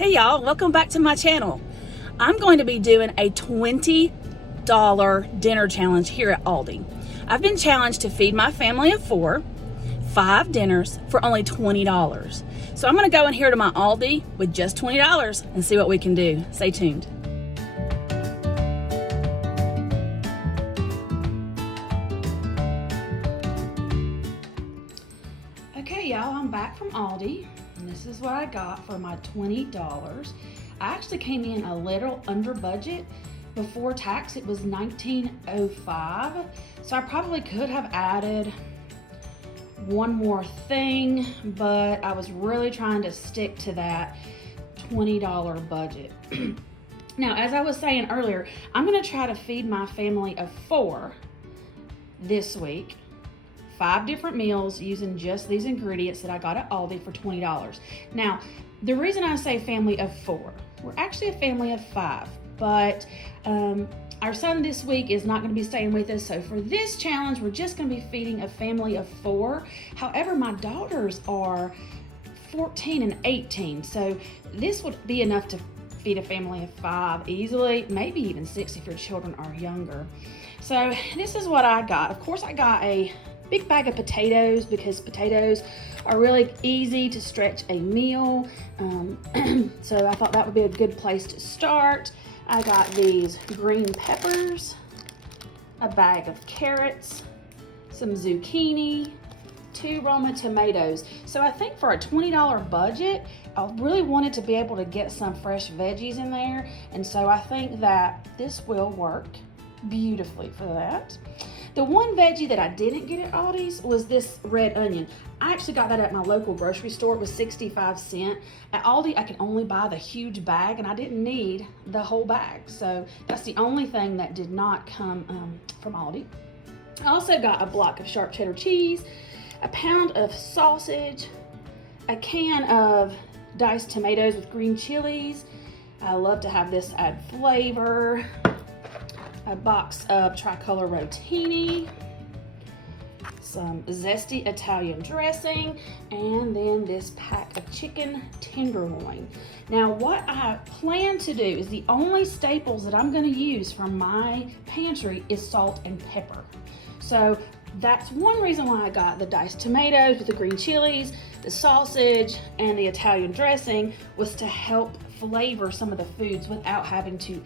Hey y'all, welcome back to my channel. I'm going to be doing a $20 dinner challenge here at Aldi. I've been challenged to feed my family of 4, 5 dinners for only $20. So I'm gonna go in here to my Aldi with just $20 and see what we can do. Stay tuned. Okay y'all, I'm back from Aldi. And this is what I got for my $20. I actually came in a little under budget. Before tax, it was $19.05. So I probably could have added one more thing, but I was really trying to stick to that $20 budget. Now, as I was saying earlier, I'm gonna try to feed my family of 4 this week. 5 different meals using just these ingredients that I got at Aldi for $20. Now, the reason I say family of 4, we're actually a family of 5, but our son this week is not gonna be staying with us. So for this challenge, we're just gonna be feeding a family of 4. However, my daughters are 14 and 18. So this would be enough to feed a family of 5 easily, maybe even 6 if your children are younger. So this is what I got. Of course, I got a big bag of potatoes because potatoes are really easy to stretch a meal. So I thought that would be a good place to start. I got these green peppers, a bag of carrots, some zucchini, 2 Roma tomatoes. So I think for a $20 budget, I really wanted to be able to get some fresh veggies in there. And so I think that this will work beautifully for that. The one veggie that I didn't get at Aldi's was this red onion. I actually got that at my local grocery store. It was 65 cents. At Aldi, I could only buy the huge bag and I didn't need the whole bag. So that's the only thing that did not come from Aldi. I also got a block of sharp cheddar cheese, a pound of sausage, a can of diced tomatoes with green chilies. I love to have this add flavor. A box of tricolor rotini, some zesty Italian dressing, and then this pack of chicken tenderloin. Now, what I plan to do is the only staples that I'm going to use from my pantry is salt and pepper. So that's one reason why I got the diced tomatoes with the green chilies, the sausage, and the Italian dressing, was to help flavor some of the foods without having to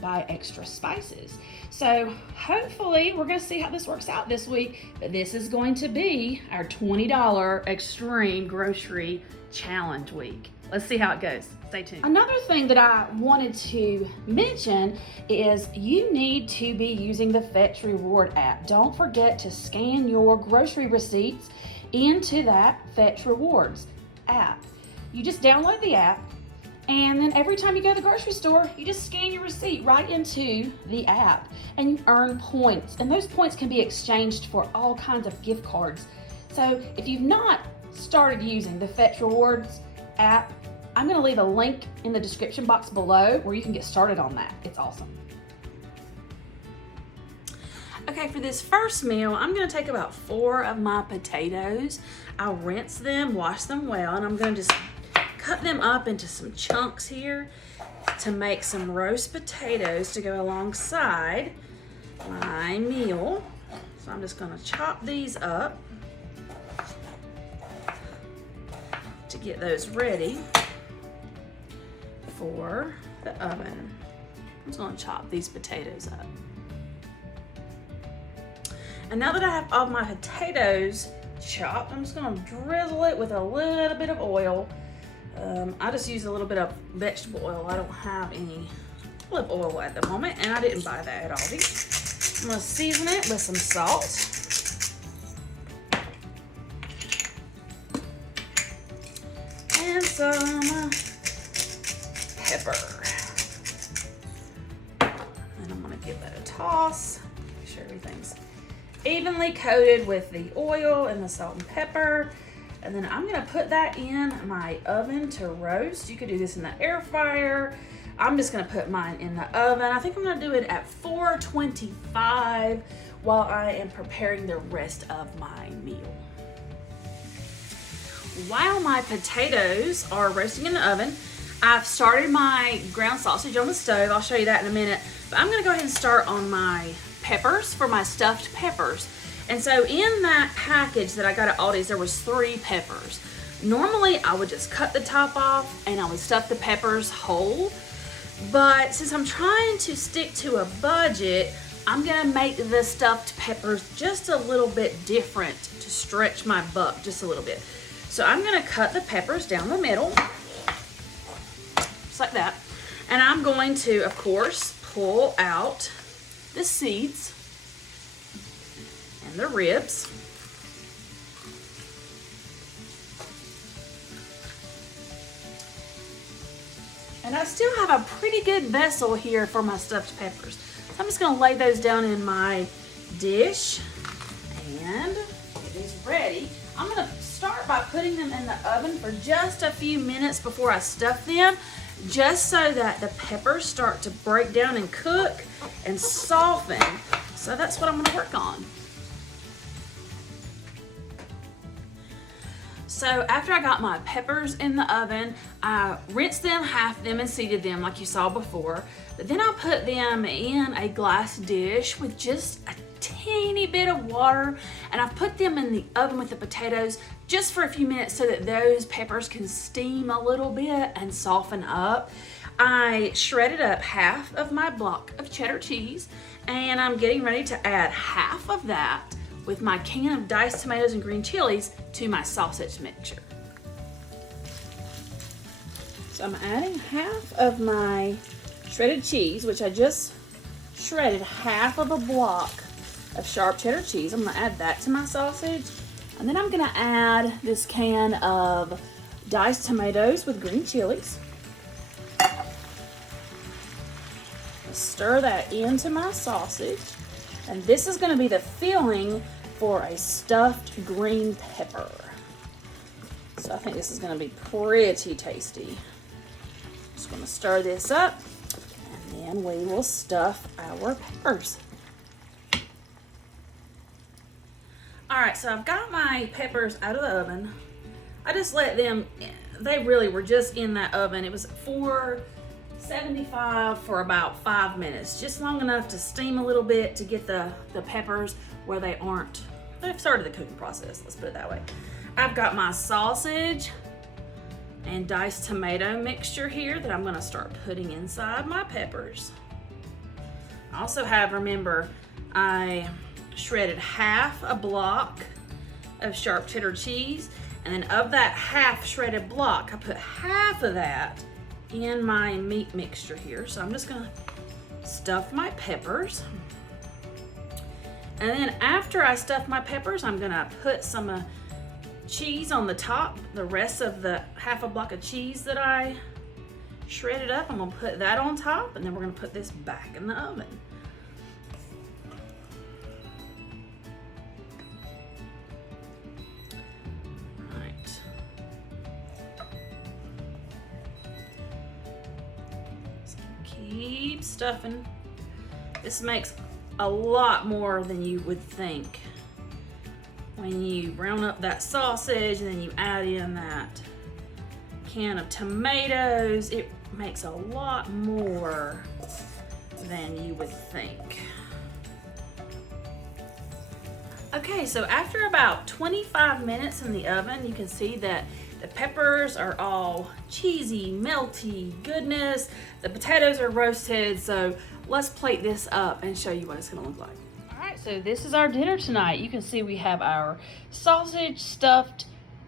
buy extra spices. So hopefully we're going to see how this works out this week, but this is going to be our $20 extreme grocery challenge week. Let's see how it goes. Stay tuned. Another thing that I wanted to mention is you need to be using the Fetch Reward app. Don't forget to scan your grocery receipts into that Fetch Rewards app. You just download the app, and then every time you go to the grocery store, you just scan your receipt right into the app and you earn points. And those points can be exchanged for all kinds of gift cards. So if you've not started using the Fetch Rewards app, I'm gonna leave a link in the description box below where you can get started on that. It's awesome. Okay, for this first meal, I'm gonna take about 4 of my potatoes. I'll rinse them, wash them well, and I'm gonna just cut them up into some chunks here to make some roast potatoes to go alongside my meal. So I'm just gonna chop these up to get those ready for the oven. I'm just gonna chop these potatoes up. And now that I have all my potatoes chopped, I'm just gonna drizzle it with a little bit of oil. I just use a little bit of vegetable oil. I don't have any olive oil at the moment, and I didn't buy that at Aldi. I'm gonna season it with some salt. And some pepper. And I'm gonna give that a toss. Make sure everything's evenly coated with the oil and the salt and pepper. And then I'm gonna put that in my oven to roast. You could do this in the air fryer. I'm just gonna put mine in the oven. I think I'm gonna do it at 425 while I am preparing the rest of my meal. While my potatoes are roasting in the oven, I've started my ground sausage on the stove. I'll show you that in a minute. But I'm gonna go ahead and start on my peppers for my stuffed peppers. And so in that package that I got at Aldi's, there was 3 peppers. Normally I would just cut the top off and I would stuff the peppers whole. But since I'm trying to stick to a budget, I'm gonna make the stuffed peppers just a little bit different to stretch my buck just a little bit. So I'm gonna cut the peppers down the middle, just like that. And I'm going to, of course, pull out the seeds and the ribs. And I still have a pretty good vessel here for my stuffed peppers. So I'm just gonna lay those down in my dish and get these ready. I'm gonna start by putting them in the oven for just a few minutes before I stuff them, just so that the peppers start to break down and cook and soften. So that's what I'm gonna work on. So after I got my peppers in the oven, I rinsed them, halved them, and seeded them like you saw before. But then I put them in a glass dish with just a teeny bit of water, and I've put them in the oven with the potatoes just for a few minutes so that those peppers can steam a little bit and soften up. I shredded up half of my block of cheddar cheese, and I'm getting ready to add half of that with my can of diced tomatoes and green chilies to my sausage mixture. So I'm adding half of my shredded cheese, which I just shredded half of a block of sharp cheddar cheese. I'm gonna add that to my sausage. And then I'm gonna add this can of diced tomatoes with green chilies. Stir that into my sausage. And this is gonna be the filling for a stuffed green pepper. So I think this is gonna be pretty tasty. Just gonna stir this up and then we will stuff our peppers. All right, so I've got my peppers out of the oven. I just let them, they really were just in that oven. It was 475 for about 5 minutes, just long enough to steam a little bit to get the peppers where they've started the cooking process, let's put it that way. I've got my sausage and diced tomato mixture here that I'm gonna start putting inside my peppers. I also have, remember, I shredded half a block of sharp cheddar cheese, and then of that half shredded block, I put half of that in my meat mixture here. So I'm just gonna stuff my peppers. And then after I stuff my peppers, I'm gonna put some cheese on the top, the rest of the half a block of cheese that I shredded up. I'm gonna put that on top, and then we're gonna put this back in the oven. Keep stuffing. This makes a lot more than you would think. When you brown up that sausage and then you add in that can of tomatoes, it makes a lot more than you would think. Okay, so after about 25 minutes in the oven, you can see that the peppers are all cheesy, melty goodness. The potatoes are roasted, so let's plate this up and show you what it's gonna look like. All right, so this is our dinner tonight. You can see we have our sausage stuffed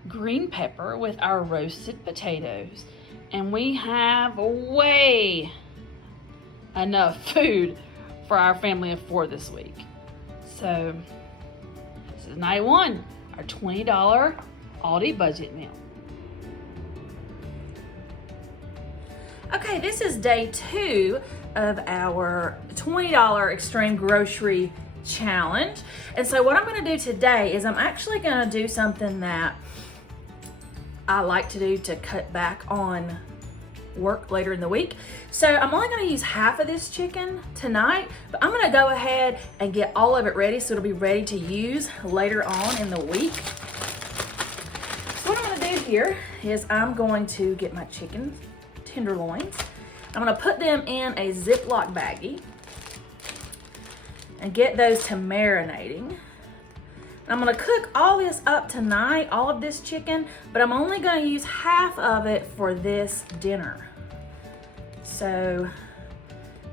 green pepper with our roasted potatoes. And we have way enough food for our family of 4 this week. So this is night 1, our $20 Aldi budget meal. Okay, this is day 2 of our $20 extreme grocery challenge. And so what I'm gonna do today is I'm actually gonna do something that I like to do to cut back on work later in the week. So I'm only gonna use half of this chicken tonight, but I'm gonna go ahead and get all of it ready so it'll be ready to use later on in the week. So what I'm gonna do here is I'm going to get my chicken tenderloins. I'm gonna put them in a Ziploc baggie and get those to marinating. I'm gonna cook all this up tonight, all of this chicken, but I'm only gonna use half of it for this dinner. So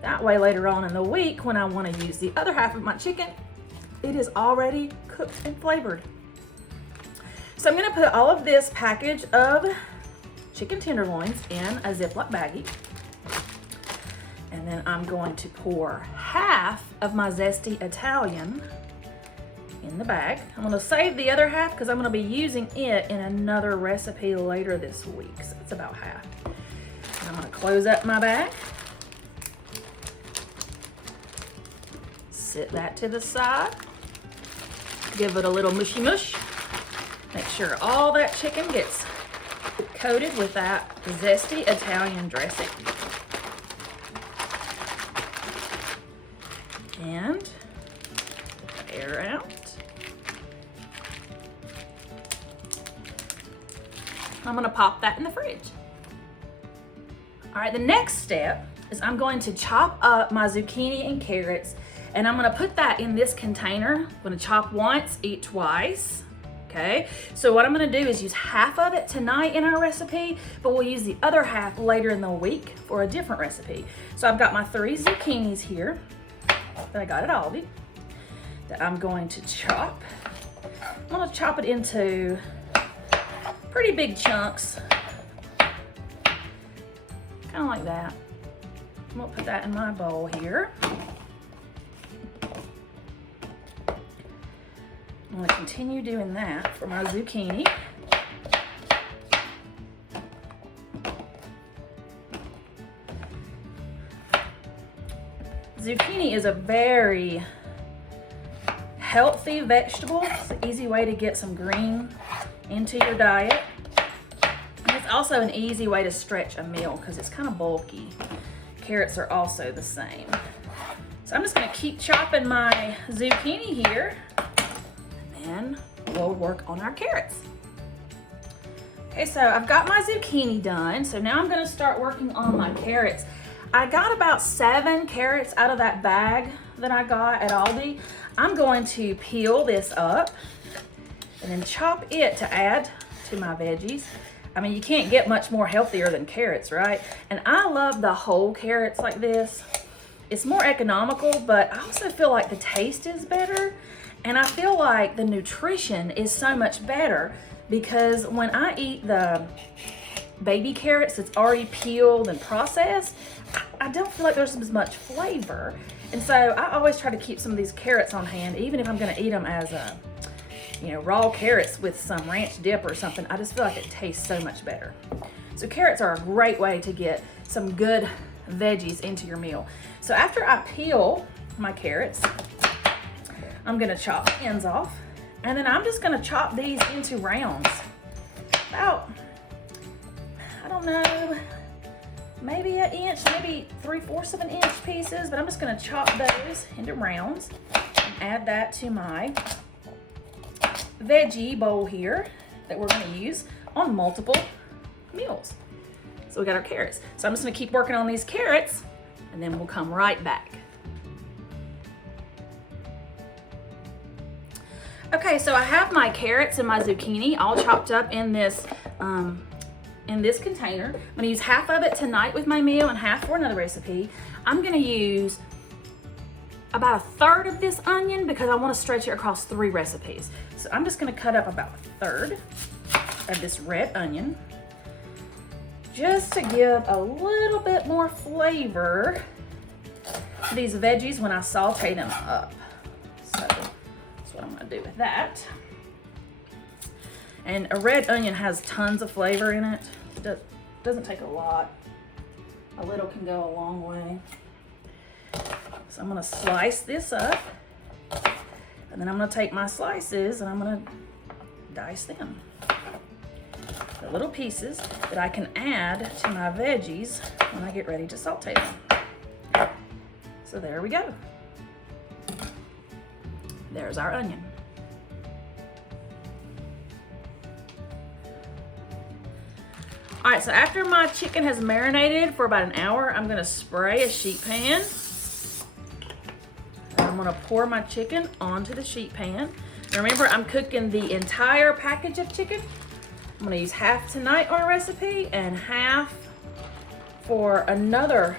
that way later on in the week, when I wanna use the other half of my chicken, it is already cooked and flavored. So I'm gonna put all of this package of chicken tenderloins in a Ziploc baggie. And then I'm going to pour half of my zesty Italian in the bag. I'm gonna save the other half because I'm gonna be using it in another recipe later this week. So it's about half. And I'm gonna close up my bag. Sit that to the side. Give it a little mushy mush. Make sure all that chicken gets coated with that zesty Italian dressing. And air out. I'm gonna pop that in the fridge. All right, the next step is I'm going to chop up my zucchini and carrots, and I'm gonna put that in this container. I'm gonna chop once, eat twice. Okay, so what I'm gonna do is use half of it tonight in our recipe, but we'll use the other half later in the week for a different recipe. So I've got my 3 zucchinis here that I got at Aldi that I'm going to chop. I'm gonna chop it into pretty big chunks, kind of like that. I'm gonna put that in my bowl here. I'm gonna continue doing that for my zucchini. Zucchini is a very healthy vegetable. It's an easy way to get some green into your diet. And it's also an easy way to stretch a meal because it's kind of bulky. Carrots are also the same. So I'm just gonna keep chopping my zucchini here, and we'll work on our carrots. Okay, so I've got my zucchini done. So now I'm gonna start working on my carrots. I got about 7 carrots out of that bag that I got at Aldi. I'm going to peel this up and then chop it to add to my veggies. I mean, you can't get much more healthier than carrots, right? And I love the whole carrots like this. It's more economical, but I also feel like the taste is better. And I feel like the nutrition is so much better because when I eat the baby carrots that's already peeled and processed, I don't feel like there's as much flavor. And so I always try to keep some of these carrots on hand, even if I'm gonna eat them as a, raw carrots with some ranch dip or something. I just feel like it tastes so much better. So carrots are a great way to get some good veggies into your meal. So after I peel my carrots, I'm gonna chop the ends off, and then I'm just gonna chop these into rounds. About, I don't know, maybe an inch, maybe 3/4 of an inch pieces, but I'm just gonna chop those into rounds and add that to my veggie bowl here that we're gonna use on multiple meals. So we got our carrots. So I'm just gonna keep working on these carrots and then we'll come right back. Okay, so I have my carrots and my zucchini all chopped up in this container. I'm gonna use half of it tonight with my meal and half for another recipe. I'm gonna use about 1/3 of this onion because I wanna stretch it across 3 recipes. So I'm just gonna cut up about 1/3 of this red onion just to give a little bit more flavor to these veggies when I saute them up. So that's what I'm gonna do with that. And a red onion has tons of flavor in it. It doesn't take a lot. A little can go a long way. So I'm gonna slice this up, and then I'm gonna take my slices and I'm gonna dice them. The little pieces that I can add to my veggies when I get ready to saute them. So there we go. There's our onion. All right, so after my chicken has marinated for about an hour, I'm gonna spray a sheet pan. I'm gonna pour my chicken onto the sheet pan. And remember, I'm cooking the entire package of chicken. I'm gonna use half tonight on a recipe and half for another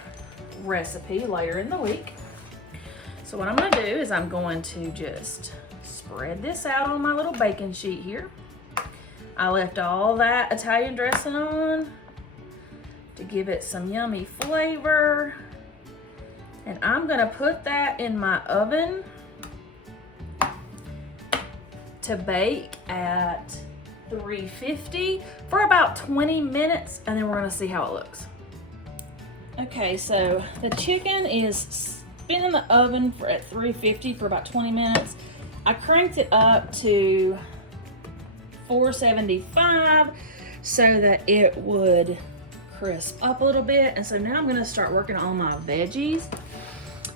recipe later in the week. So what I'm gonna do is I'm going to just spread this out on my little baking sheet here. I left all that Italian dressing on to give it some yummy flavor. And I'm gonna put that in my oven to bake at 350 for about 20 minutes, and then we're gonna see how it looks. Okay, so the chicken is been in the oven at 350 for about 20 minutes. I cranked it up to 475 so that it would crisp up a little bit. And so now I'm gonna start working on my veggies.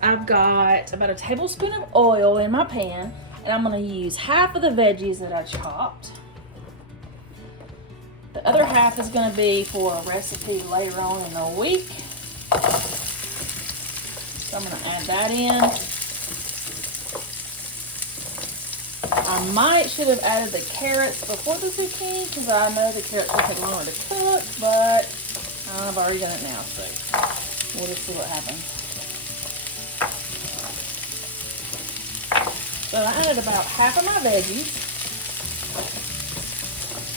I've got about a tablespoon of oil in my pan, and I'm gonna use half of the veggies that I chopped. The other half is gonna be for a recipe later on in the week. So I'm gonna add that in. I should have added the carrots before the zucchini because I know the carrots will take longer to cook, but I've already done it now, so we'll just see what happens. So I added about half of my veggies.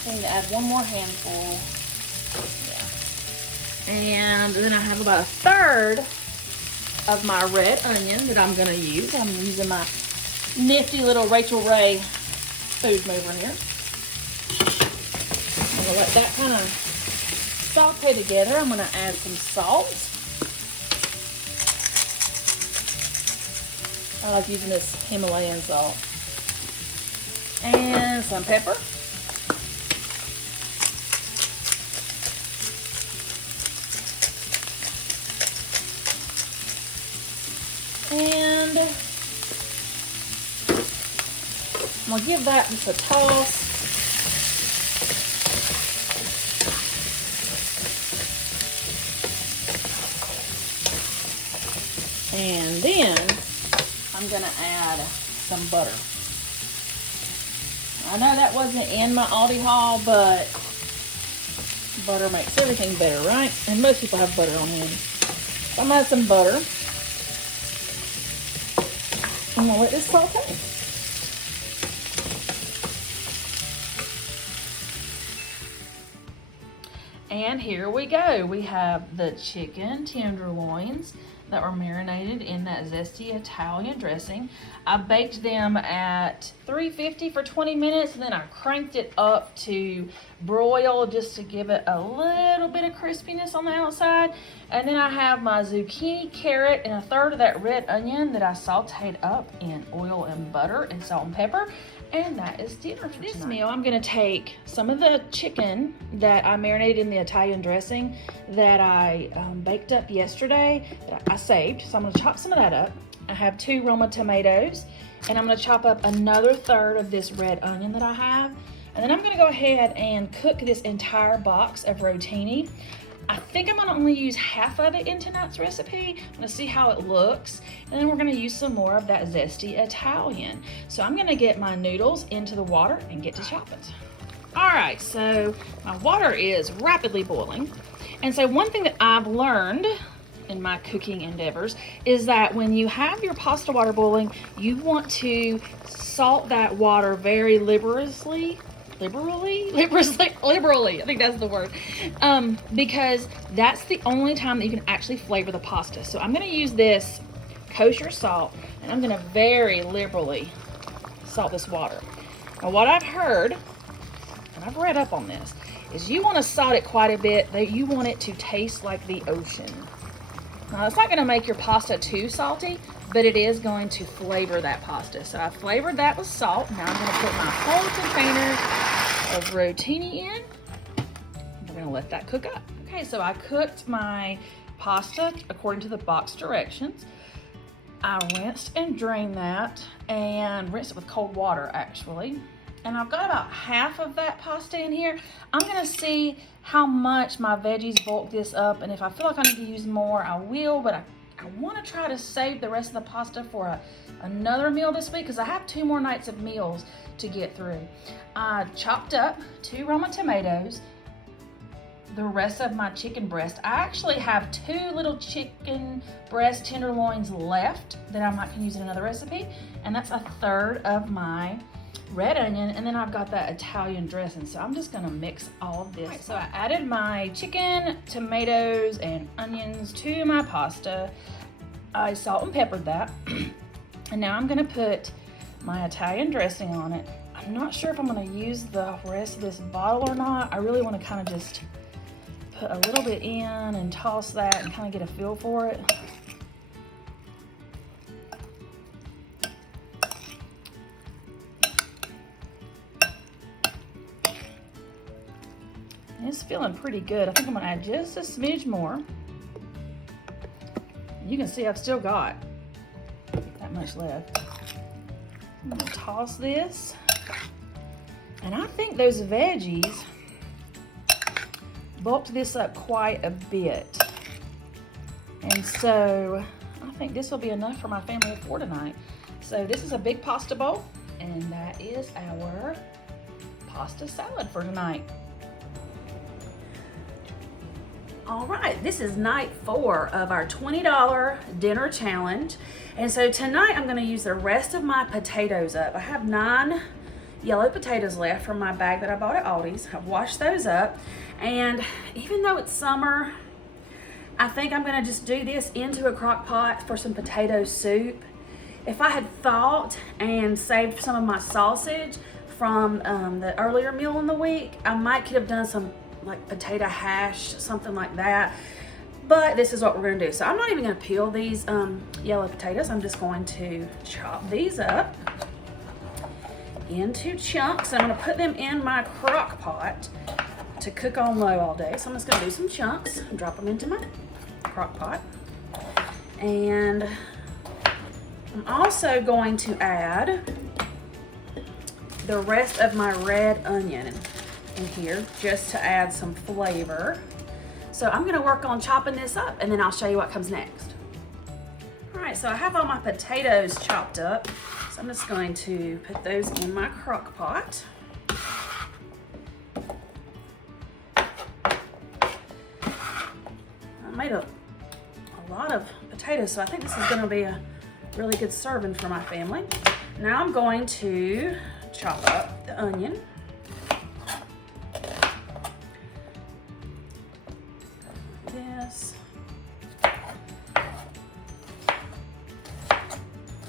I need to add one more handful. Yeah. And then I have about a third of my red onion that I'm gonna use. I'm using my nifty little Rachel Ray food mover here. I'm gonna let that kind of saute together. I'm gonna add some salt. I like using this Himalayan salt. And some pepper. And I'm gonna give that just a toss. And then I'm gonna add some butter. I know that wasn't in my Aldi haul, but butter makes everything better, right? And most people have butter on hand. So I'm gonna add some butter. I'm gonna let this saute. And here we go. We have the chicken tenderloins that were marinated in that zesty Italian dressing. I baked them at 350 for 20 minutes, and then I cranked it up to broil just to give it a little bit of crispiness on the outside. And then I have my zucchini, carrot, and a third of that red onion that I sauteed up in oil and butter and salt and pepper. And that is dinner for this meal. I'm gonna take some of the chicken that I marinated in the Italian dressing that I baked up yesterday, that I saved. So I'm gonna chop some of that up. I have 2 Roma tomatoes, and I'm gonna chop up another third of this red onion that I have. And then I'm gonna go ahead and cook this entire box of rotini. I think I'm gonna only use half of it in tonight's recipe. I'm gonna see how it looks. And then we're gonna use some more of that zesty Italian. So I'm gonna get my noodles into the water and get to chopping. All right, so my water is rapidly boiling. And so one thing that I've learned in my cooking endeavors is that when you have your pasta water boiling, you want to salt that water very liberally, I think that's the word, because that's the only time that you can actually flavor the pasta. So I'm going to use this kosher salt, and I'm going to very liberally salt this water. Now what I've heard, and I've read up on this, is you want to salt it quite a bit, that you want it to taste like the ocean. Now it's not going to make your pasta too salty, but it is going to flavor that pasta. So I flavored that with salt. Now I'm going to put my whole container of rotini in. We're going to let that cook up. Okay, so I cooked my pasta according to the box directions. I rinsed and drained that, and rinsed it with cold water actually. And I've got about half of that pasta in here. I'm gonna see how much my veggies bulk this up, and if I feel like I need to use more, I will, but I wanna try to save the rest of the pasta for another meal this week, because I have 2 more nights of meals to get through. I chopped up 2 Roma tomatoes, the rest of my chicken breast. I actually have 2 little chicken breast tenderloins left that I might can use in another recipe, and that's 1/3 of my red onion, and then I've got that Italian dressing, so I'm just gonna mix all of this. Right, so I added my chicken, tomatoes, and onions to my pasta. I salt and peppered that, and now I'm gonna put my Italian dressing on it. I'm not sure if I'm gonna use the rest of this bottle or not. I really wanna kind of just put a little bit in and toss that and kind of get a feel for it. It's feeling pretty good. I think I'm gonna add just a smidge more. You can see I've still got that much left. I'm gonna toss this. And I think those veggies bulked this up quite a bit. And so I think this will be enough for my family of 4 tonight. So this is a big pasta bowl, and that is our pasta salad for tonight. All right, this is night 4 of our $20 dinner challenge. And so tonight I'm gonna use the rest of my potatoes up. I have 9 yellow potatoes left from my bag that I bought at Aldi's. I've washed those up. And even though it's summer, I think I'm gonna just do this into a crock pot for some potato soup. If I had thought and saved some of my sausage from the earlier meal in the week, I might could have done some like potato hash, something like that. But this is what we're gonna do. So I'm not even gonna peel these yellow potatoes. I'm just going to chop these up into chunks. I'm gonna put them in my crock pot to cook on low all day. So I'm just gonna do some chunks and drop them into my crock pot. And I'm also going to add the rest of my red onion in here just to add some flavor. So I'm gonna work on chopping this up, and then I'll show you what comes next. All right, so I have all my potatoes chopped up. So I'm just going to put those in my crock pot. I made a lot of potatoes, so I think this is gonna be a really good serving for my family. Now I'm going to chop up the onion. This. I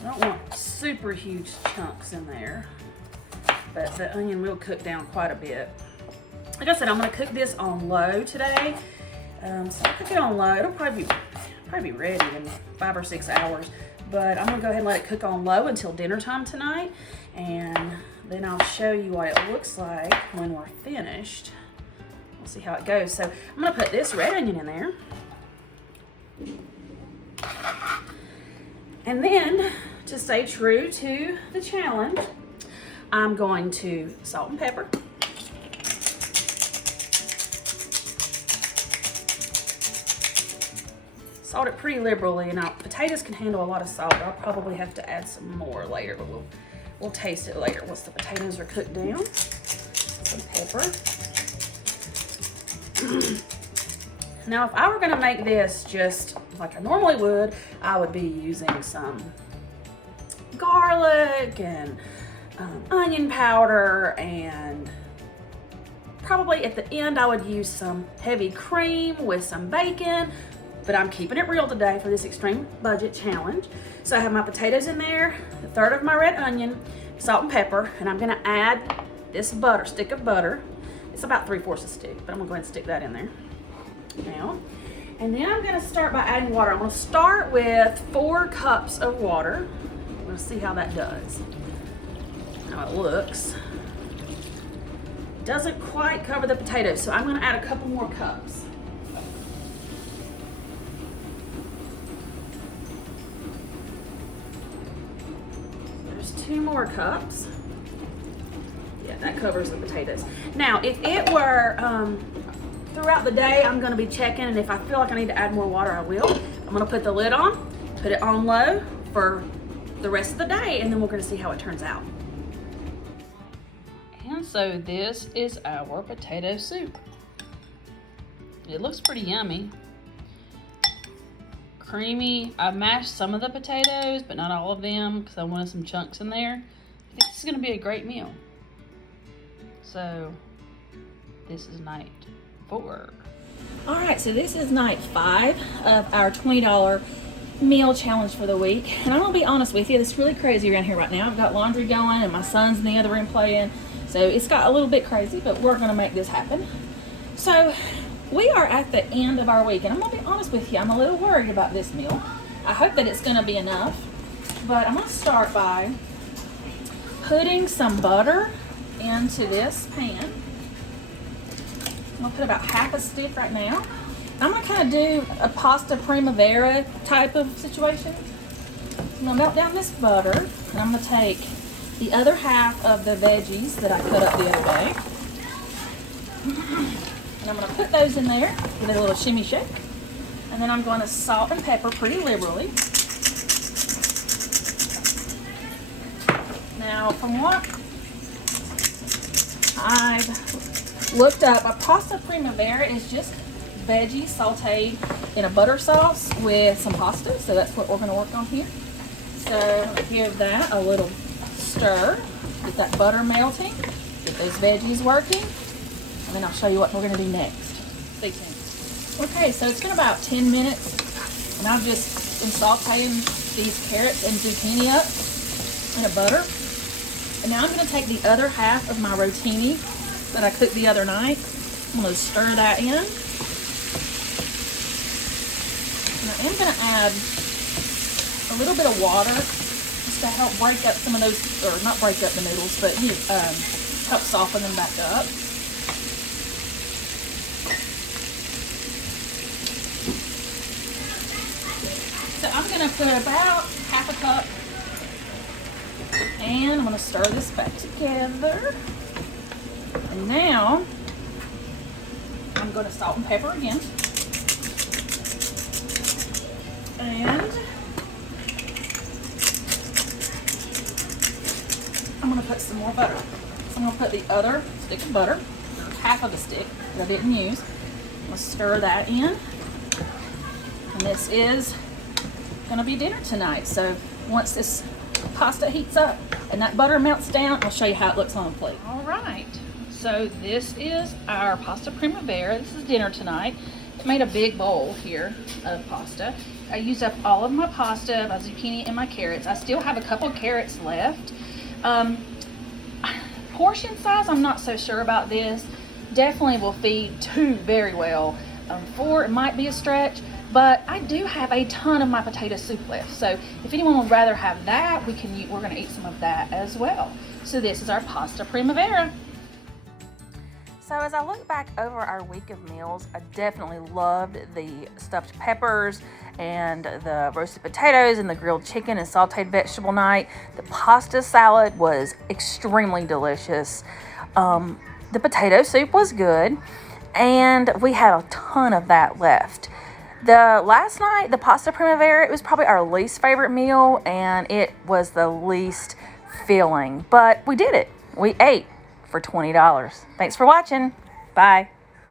don't want super huge chunks in there, but the onion will cook down quite a bit. Like I said, I'm gonna cook this on low today. So I'll cook it on low. It'll probably be ready in 5 or 6 hours, but I'm gonna go ahead and let it cook on low until dinner time tonight, and then I'll show you what it looks like when we're finished. We'll see how it goes. So I'm gonna put this red onion in there. And then, to stay true to the challenge, I'm going to salt and pepper. Salt it pretty liberally. Now, potatoes can handle a lot of salt, but I'll probably have to add some more later, but we'll taste it later once the potatoes are cooked down. Some pepper. Now, if I were gonna make this just like I normally would, I would be using some garlic and onion powder, and probably at the end I would use some heavy cream with some bacon, but I'm keeping it real today for this extreme budget challenge. So I have my potatoes in there, 1/3 of my red onion, salt and pepper, and I'm gonna add this stick of butter. It's about 3/4 a stick, but I'm gonna go ahead and stick that in there now. And then I'm gonna start by adding water. I'm gonna start with 4 cups of water. I'm gonna see how that does, how it looks. Doesn't quite cover the potatoes, so I'm gonna add a couple more cups. There's 2 more cups. Yeah, That covers the potatoes. Now, if it were throughout the day, I'm gonna be checking, and if I feel like I need to add more water, I will. I'm gonna put the lid on, put it on low for the rest of the day, and then we're gonna see how it turns out. And so this is our potato soup. It looks pretty yummy. Creamy. I mashed some of the potatoes, but not all of them because I wanted some chunks in there. I think this is gonna be a great meal. So this is night 4. All right, so this is night 5 of our $20 meal challenge for the week. And I'm gonna be honest with you, it's really crazy around here right now. I've got laundry going and my son's in the other room playing. So it's got a little bit crazy, but we're gonna make this happen. So we are at the end of our week, and I'm gonna be honest with you, I'm a little worried about this meal. I hope that it's gonna be enough, but I'm gonna start by putting some butter into this pan. I'm gonna put about half a stick right now. I'm gonna kind of do a pasta primavera type of situation. I'm gonna melt down this butter, and I'm gonna take the other half of the veggies that I cut up the other day. And I'm gonna put those in there, give it a little shimmy shake. And then I'm gonna salt and pepper pretty liberally. Now, from what I've looked up, a pasta primavera is just veggies sauteed in a butter sauce with some pasta. So that's what we're gonna work on here. So give that a little stir, get that butter melting, get those veggies working, and then I'll show you what we're gonna do next. Stay tuned. Okay, so it's been about 10 minutes, and I've just been sauteing these carrots and zucchini up in a butter. And now I'm gonna take the other half of my rotini that I cooked the other night. I'm gonna stir that in. And I am gonna add a little bit of water just to help break up some of those, or not break up the noodles, but help soften them back up. So I'm gonna put about half a cup, and I'm gonna stir this back together. And now I'm gonna salt and pepper again. And I'm gonna put some more butter. So I'm gonna put the other stick of butter, half of a stick that I didn't use. I'm gonna stir that in. And this is gonna be dinner tonight. So once this pasta heats up and that butter melts down, I'll show you how it looks on the plate. All right, so this is our pasta primavera. This is dinner tonight. I made a big bowl here of pasta. I used up all of my pasta, my zucchini, and my carrots. I still have a couple carrots left. Portion size, I'm not so sure about this. Definitely will feed 2 very well. 4, it might be a stretch, but I do have a ton of my potato soup left. So if anyone would rather have that, we're gonna eat some of that as well. So this is our pasta primavera. So as I look back over our week of meals, I definitely loved the stuffed peppers and the roasted potatoes and the grilled chicken and sauteed vegetable night. The pasta salad was extremely delicious. The potato soup was good, and we had a ton of that left. The last night, the pasta primavera, it was probably our least favorite meal, and it was the least filling, but we did it. We ate for $20. Thanks for watching. Bye.